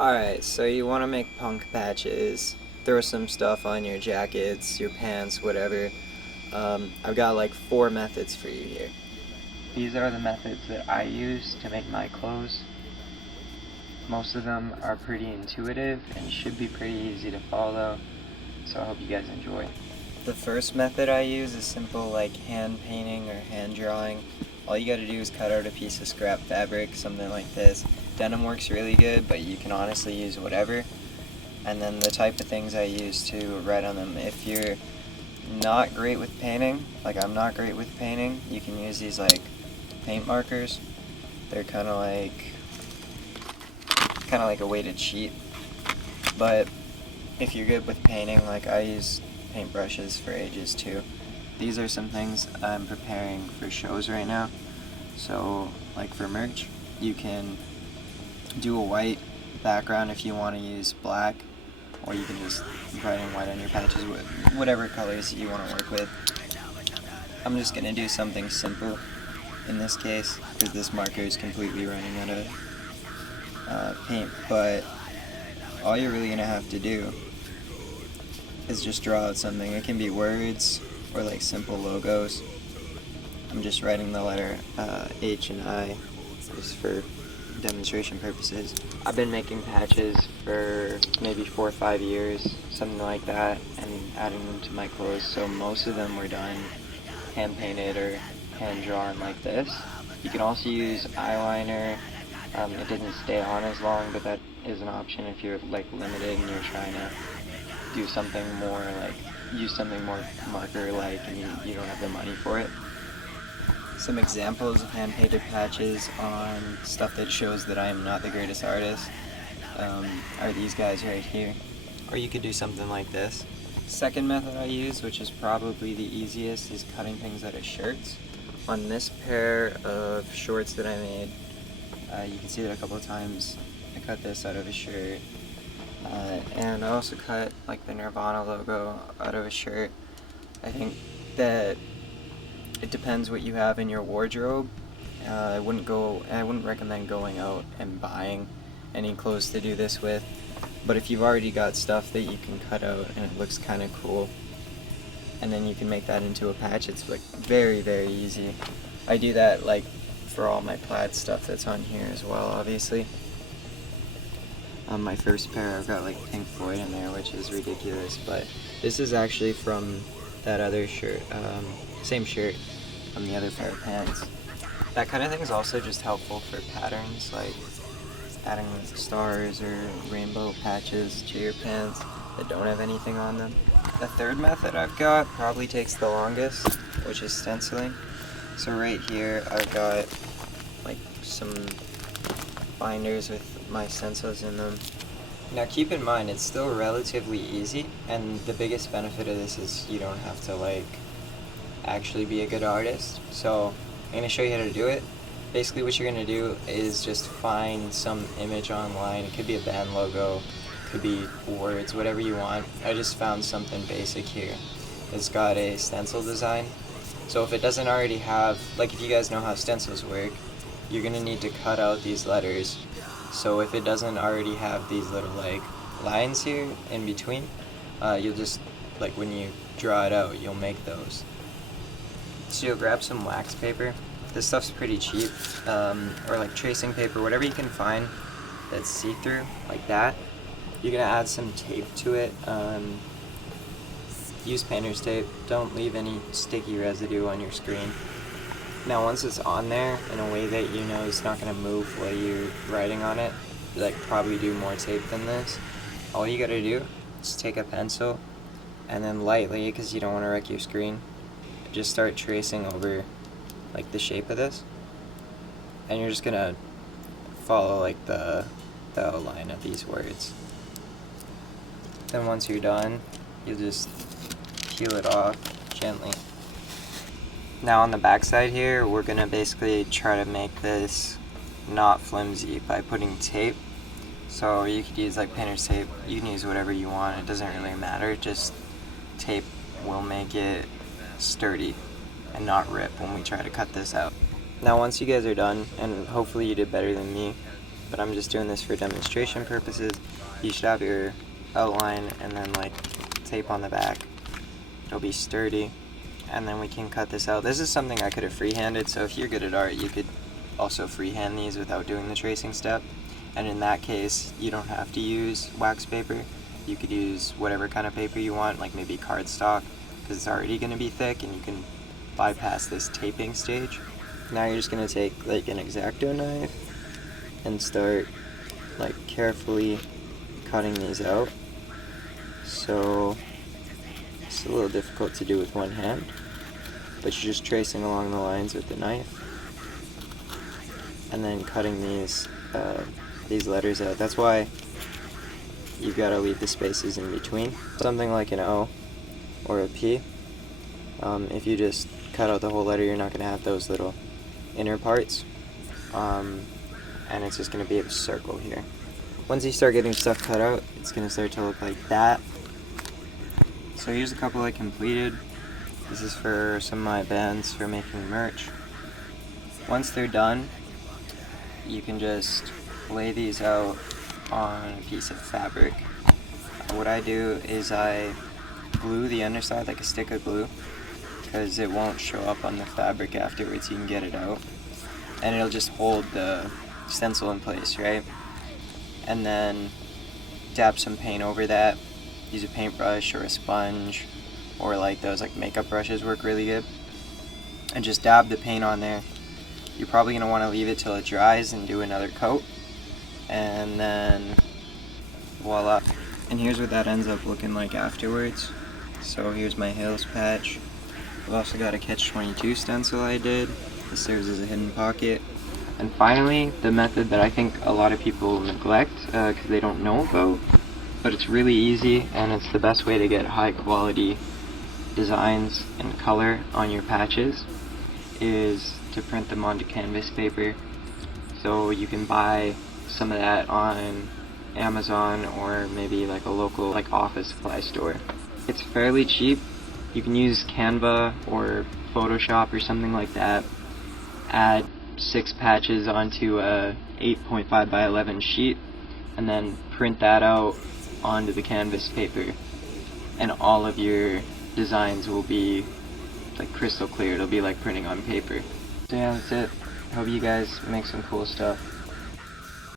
Alright, so you want to make punk patches, throw some stuff on your jackets, your pants, whatever. I've got like 4 methods for you here. These are the methods that I use to make my clothes. Most of them are pretty intuitive and should be pretty easy to follow, so I hope you guys enjoy. The first method I use is simple, like hand painting or hand drawing. All you gotta do is cut out a piece of scrap fabric, something like this. Denim works really good, but you can honestly use whatever. And then the type of things I use to write on them. If you're not great with painting, like I'm not great with painting, you can use these like paint markers. They're kind of like a weighted sheet. But if you're good with painting, like I use paintbrushes for ages too. These are some things I'm preparing for shows right now. So like for merch, you can do a white background if you want to use black, or you can just write in white on your patches with whatever colors you want to work with. I'm just going to do something simple in this case because this marker is completely running out of paint, but all you're really going to have to do is just draw out something. It can be words or like simple logos. I'm just writing the letter H and I just for demonstration purposes. I've been making patches for maybe 4 or 5 years, something like that, and adding them to my clothes, so most of them were done hand painted or hand drawn like this. You can also use eyeliner. It doesn't stay on as long, but that is an option if you're like limited and you're trying to do something more, like use something more marker like, and you don't have the money for it. Some examples of hand painted patches on stuff that shows that I am not the greatest artist are these guys right here. Or you could do something like this. Second method I use, which is probably the easiest, is cutting things out of shirts. On this pair of shorts that I made, you can see that a couple of times. I cut this out of a shirt. And I also cut like the Nirvana logo out of a shirt. I think that it depends what you have in your wardrobe. I wouldn't recommend going out and buying any clothes to do this with. But if you've already got stuff that you can cut out and it looks kind of cool, and then you can make that into a patch, it's like very, very easy. I do that like for all my plaid stuff that's on here as well, obviously. On my first pair, I've got like Pink Floyd in there, which is ridiculous, but this is actually from that other shirt, same shirt on the other pair of pants. That kind of thing is also just helpful for patterns, like adding stars or rainbow patches to your pants that don't have anything on them. The third method I've got probably takes the longest, which is stenciling. So right here I've got like some binders with my stencils in them. Now keep in mind, it's still relatively easy, and the biggest benefit of this is you don't have to like actually be a good artist. So I'm going to show you how to do it. Basically what you're going to do is just find some image online. It could be a band logo, it could be words, whatever you want. I just found something basic here. It's got a stencil design. So if it doesn't already have, like if you guys know how stencils work, you're going to need to cut out these letters. So if it doesn't already have these little like lines here in between, you'll just, like when you draw it out, you'll make those. So you'll grab some wax paper. This stuff's pretty cheap, or like tracing paper, whatever you can find that's see-through, like that. You're gonna add some tape to it. Use painter's tape. Don't leave any sticky residue on your screen. Now once it's on there in a way that you know it's not going to move while you're writing on it, like probably do more tape than this, all you got to do is take a pencil and then lightly, because you don't want to wreck your screen, just start tracing over like the shape of this, and you're just going to follow like the outline of these words. Then once you're done, you'll just peel it off gently. Now on the back side here, we're going to basically try to make this not flimsy by putting tape. So you could use like painter's tape, you can use whatever you want, it doesn't really matter, just tape will make it sturdy and not rip when we try to cut this out. Now once you guys are done, and hopefully you did better than me, but I'm just doing this for demonstration purposes. You should have your outline and then like tape on the back. It'll be sturdy, and then we can cut this out. This is something I could have freehanded, so if you're good at art, you could also freehand these without doing the tracing step. And in that case, you don't have to use wax paper. You could use whatever kind of paper you want, like maybe cardstock, because it's already going to be thick and you can bypass this taping stage. Now you're just going to take like an X-Acto knife and start like carefully cutting these out. So it's a little difficult to do with one hand, but you're just tracing along the lines with the knife and then cutting these letters out. That's why you've got to leave the spaces in between. Something like an O or a P, if you just cut out the whole letter, you're not going to have those little inner parts, and it's just going to be a circle here. Once you start getting stuff cut out, it's going to start to look like that. So here's a couple I completed. This is for some of my bands for making merch. Once they're done, you can just lay these out on a piece of fabric. What I do is I glue the underside like a stick of glue, because it won't show up on the fabric afterwards. You can get it out and it'll just hold the stencil in place, right? And then dab some paint over that. Use a paintbrush or a sponge, or like those like makeup brushes work really good, and just dab the paint on there. You're probably going to want to leave it till it dries and do another coat, and then voila. And here's what that ends up looking like afterwards. So here's my Hales patch. I've also got a Catch-22 stencil I did. This serves as a hidden pocket. And finally, the method that I think a lot of people neglect because they don't know about, but it's really easy and it's the best way to get high quality designs and color on your patches, is to print them onto canvas paper. So you can buy some of that on Amazon or maybe like a local like office supply store. It's fairly cheap. You can use Canva or Photoshop or something like that. Add 6 patches onto a 8.5 by 11 sheet and then print that out onto the canvas paper, and all of your designs will be like crystal clear. It'll be like printing on paper. So yeah, that's it. Hope you guys make some cool stuff.